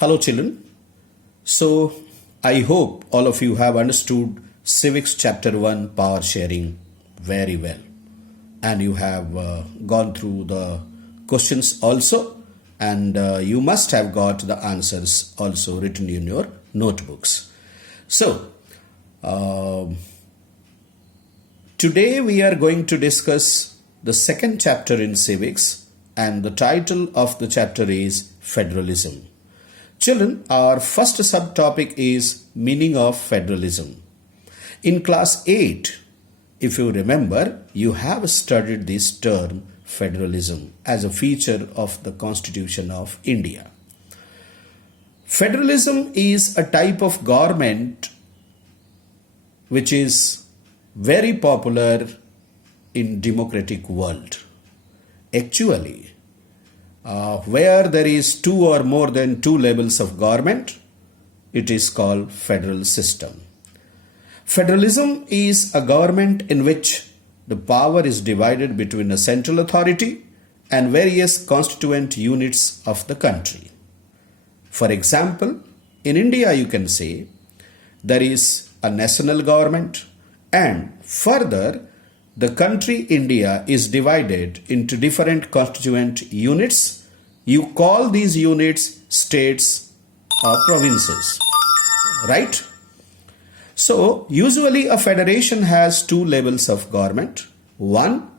Hello children. So I hope all of you have understood Civics Chapter 1 Power Sharing very well, and you have gone through the questions also, and you must have got the answers also written in your notebooks. So today we are going to discuss the second chapter in civics, and the title of the chapter is Federalism. Children, our first subtopic is meaning of federalism. In class 8, if you remember, you have studied this term federalism as a feature of the Constitution of India. Federalism is a type of government which is very popular in democratic world. Actually, where there is two or more than two levels of government, it is called federal system. Federalism is a government in which the power is divided between a central authority and various constituent units of the country. For example, in India you can say there is a national government, and further the country India is divided into different constituent units. You call these units states or provinces, right? So usually a federation has two levels of government. One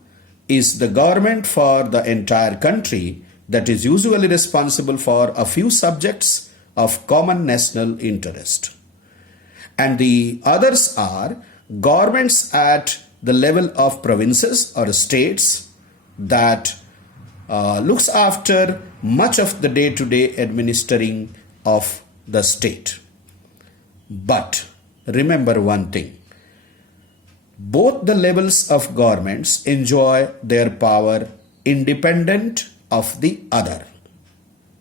is the government for the entire country that is usually responsible for a few subjects of common national interest. And the others are governments at the level of provinces or states that looks after much of the day-to-day administering of the state. But remember one thing, both the levels of governments enjoy their power independent of the other.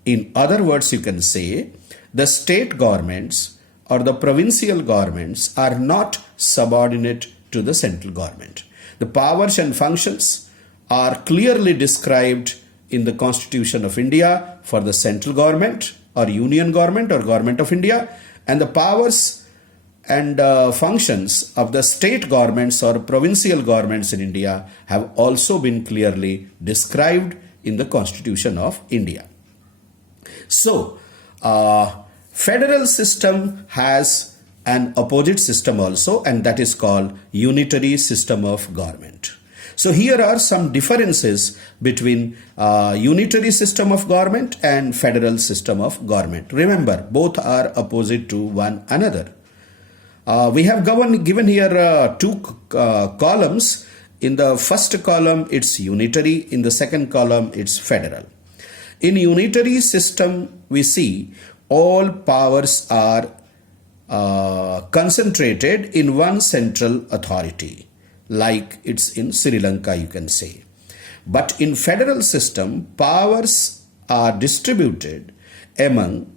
In other words, you can say the state governments or the provincial governments are not subordinate to the central government. The powers and functions are clearly described in the Constitution of India for the central government or union government or government of India, and the powers and functions of the state governments or provincial governments in India have also been clearly described in the Constitution of India. So, federal system has an opposite system also, and that is called unitary system of government. So here are some differences between unitary system of government and federal system of government. Remember, both are opposite to one another. We have given here two columns. In the first column, it's unitary. In the second column, it's federal. In unitary system, we see all powers are concentrated in one central authority, like it's in Sri Lanka, you can say. But in federal system, powers are distributed among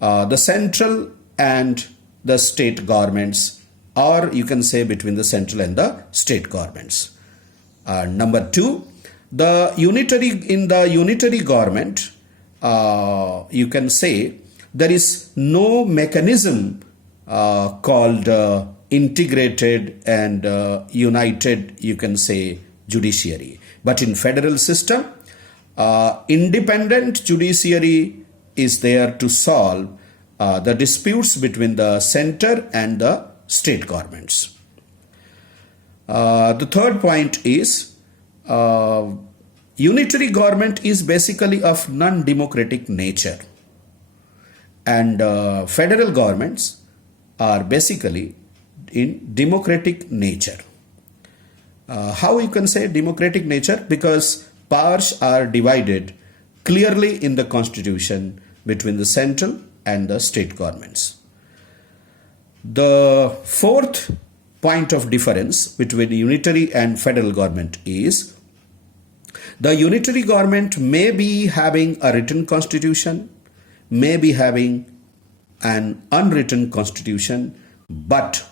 the central and the state governments, or you can say between the central and the state governments. Number two, in the unitary government, you can say there is no mechanism called integrated and united, you can say, judiciary. But in federal system, independent judiciary is there to solve the disputes between the center and the state governments. The third point is unitary government is basically of non-democratic nature, and federal governments are basically in democratic nature. How you can say democratic nature? Because powers are divided clearly in the Constitution between the central and the state governments. The fourth point of difference between unitary and federal government is the unitary government may be having a written constitution, may be having an unwritten constitution, but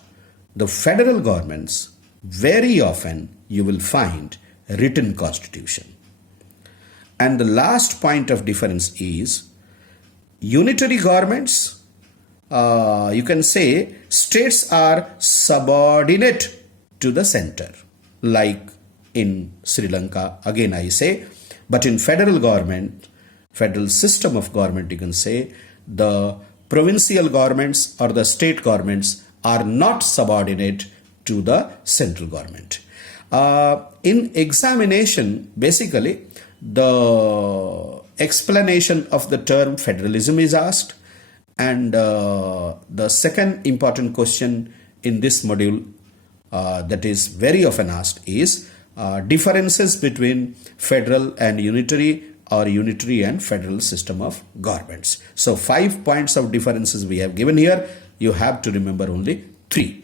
the federal governments, very often you will find written constitution. And the last point of difference is unitary governments, you can say states are subordinate to the center, like in Sri Lanka, again I say. But in federal government, federal system of government, you can say the provincial governments or the state governments are not subordinate to the central government. In examination, basically, the explanation of the term federalism is asked, and the second important question in this module that is very often asked is differences between federal and unitary or unitary and federal system of governments. So 5 points of differences we have given here. You have to remember only 3.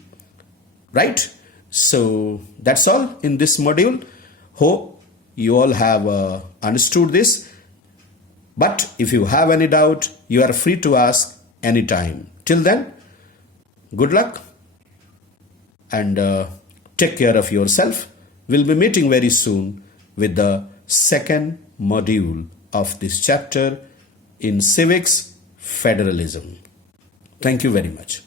Right? So that's all in this module. Hope you all have understood this. But if you have any doubt, you are free to ask anytime. Till then, good luck and take care of yourself. We'll be meeting very soon with the second module of this chapter in Civics Federalism. Thank you very much.